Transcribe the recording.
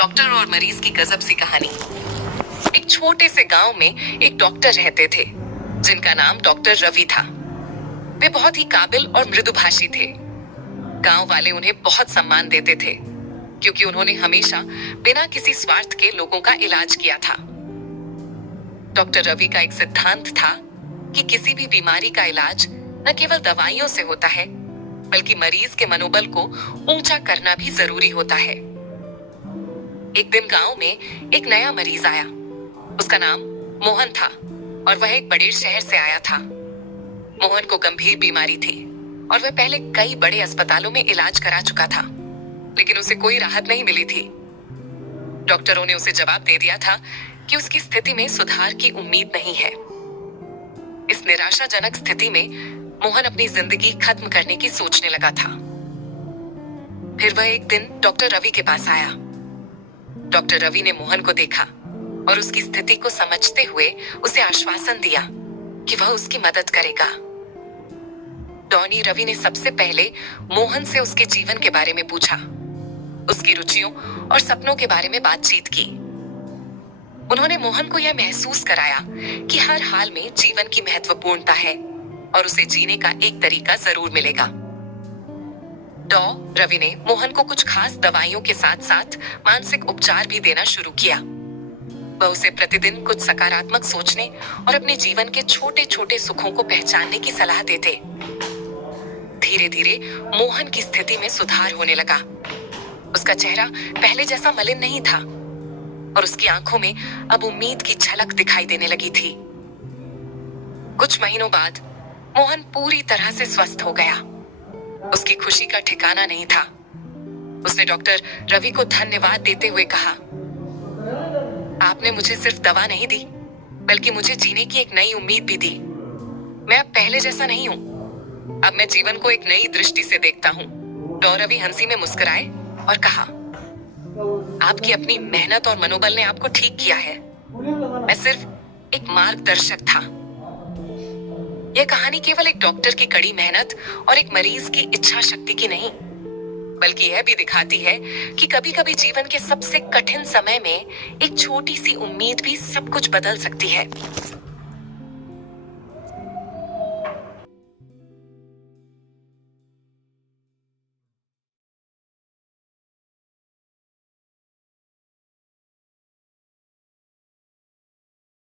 Doctor और मरीज की गजब सी कहानी। एक छोटे से गांव में एक डॉक्टर रहते थे जिनका नाम डॉक्टर रवि था। वे बहुत ही काबिल और मृदुभाषी थे। गांव वाले उन्हें बहुत सम्मान देते थे क्योंकि उन्होंने हमेशा बिना किसी स्वार्थ के लोगों का इलाज किया था। डॉक्टर रवि का एक सिद्धांत था कि किसी भी बीमारी का इलाज न केवल दवाइयों से होता है बल्कि मरीज के मनोबल को ऊंचा करना भी जरूरी होता है। एक दिन गांव में एक नया मरीज आया। उसका नाम मोहन था और वह एक बड़े शहर से आया था। मोहन को गंभीर बीमारी थी और वह पहले कई बड़े अस्पतालों में इलाज करा चुका था, लेकिन उसे कोई राहत नहीं मिली थी। डॉक्टरों ने उसे जवाब दे दिया था कि उसकी स्थिति में सुधार की उम्मीद नहीं है। इस निराशाजनक स्थिति में मोहन अपनी जिंदगी खत्म करने की सोचने लगा था। फिर वह एक दिन डॉक्टर रवि के पास आया। डॉक्टर रवि ने मोहन को देखा और उसकी स्थिति को समझते हुए उसे आश्वासन दिया कि वह उसकी मदद करेगा। डॉनी रवि ने सबसे पहले मोहन से उसके जीवन के बारे में पूछा, उसकी रुचियों और सपनों के बारे में बातचीत की। उन्होंने मोहन को यह महसूस कराया कि हर हाल में जीवन की महत्वपूर्णता है और उसे जीने का एक तरीका जरूर मिलेगा। डॉ रवि ने मोहन को कुछ खास दवाइयों के साथ साथ मानसिक उपचार भी देना शुरू किया। वह उसे प्रतिदिन कुछ सकारात्मक सोचने और अपने जीवन के छोटे छोटे सुखों को पहचानने की सलाह देते। धीरे धीरे मोहन की स्थिति में सुधार होने लगा। उसका चेहरा पहले जैसा मलिन नहीं था और उसकी आंखों में अब उम्मीद की झलक दिखाई देने लगी थी। कुछ महीनों बाद मोहन पूरी तरह से स्वस्थ हो गया। उसकी खुशी का ठिकाना नहीं था। उसने डॉक्टर रवि को धन्यवाद देते हुए कहा, आपने मुझे सिर्फ दवा नहीं दी बल्कि मुझे जीने की एक नई उम्मीद भी दी। मैं अब पहले जैसा नहीं हूं। अब मैं जीवन को एक नई दृष्टि से देखता हूं। डॉ रवि हंसी में मुस्कुराए और कहा, आपकी अपनी मेहनत और मनोबल ने आपको ठीक किया है। मैं सिर्फ एक मार्गदर्शक था। यह कहानी केवल एक डॉक्टर की कड़ी मेहनत और एक मरीज की इच्छा शक्ति की नहीं, बल्कि यह भी दिखाती है कि कभी-कभी जीवन के सबसे कठिन समय में एक छोटी सी उम्मीद भी सब कुछ बदल सकती है।